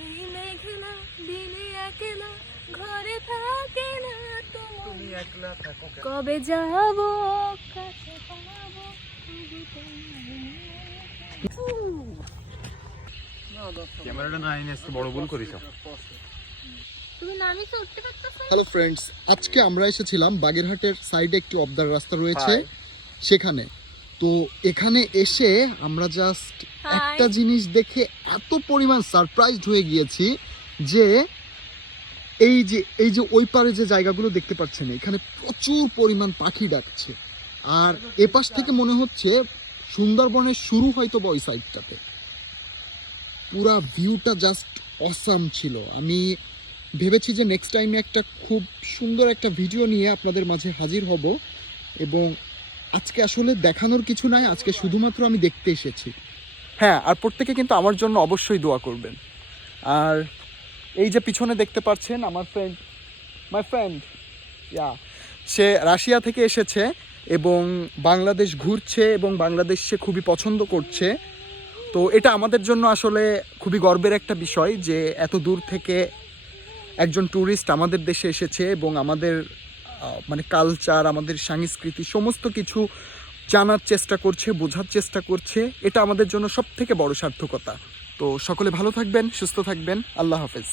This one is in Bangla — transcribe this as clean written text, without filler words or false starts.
এই মেঘলা দিনে একলা ঘরে থাকে না তুমি একলা থাকো কেন? কবে যাব কাছে পাবো ক্যামেরাটা না এনে আজকে বড় ভুল করেছ। তুমি নামিতে উঠতে পারতেছ না? হ্যালো ফ্রেন্ডস, আজকে আমরা এসেছিলাম বাগেরহাটের সাইডে একটি অবদার রাস্তা রয়েছে সেখানে। তো এখানে এসে আমরা জাস্ট একটা জিনিস দেখে এত পরিমাণ সারপ্রাইজড হয়ে গিয়েছি যে এই যে ওই পারে যে জায়গাগুলো দেখতে পাচ্ছেন এখানে প্রচুর পরিমাণ পাখি ডাকছে, আর এপাশ থেকে মনে হচ্ছে সুন্দরবনের শুরু হয়তো বা ওই সাইডটাতে। পুরা ভিউটা জাস্ট অসাম ছিল। আমি ভেবেছি যে নেক্সট টাইমে একটা খুব সুন্দর একটা ভিডিও নিয়ে আপনাদের মাঝে হাজির হব, এবং আজকে আসলে দেখানোর কিছু নাই, আজকে শুধুমাত্র আমি দেখতে এসেছি। হ্যাঁ, আর প্রত্যেকে কিন্তু আমার জন্য অবশ্যই দোয়া করবেন। আর এই যে পিছনে দেখতে পাচ্ছেন আমার মাই ফ্রেন্ড সে রাশিয়া থেকে এসেছে এবং বাংলাদেশ ঘুরছে এবং বাংলাদেশ সে খুবই পছন্দ করছে। তো এটা আমাদের জন্য আসলে খুবই গর্বের একটা বিষয় যে এত দূর থেকে একজন ট্যুরিস্ট আমাদের দেশে এসেছে এবং আমাদের মানে কালচার, আমাদের সংস্কৃতি সমস্ত কিছু জানার চেষ্টা করছে, বোঝার চেষ্টা করছে। এটা আমাদের জন্য সবথেকে বড় সার্থকতা। তো সকলে ভালো থাকবেন, সুস্থ থাকবেন। আল্লাহ হাফেজ।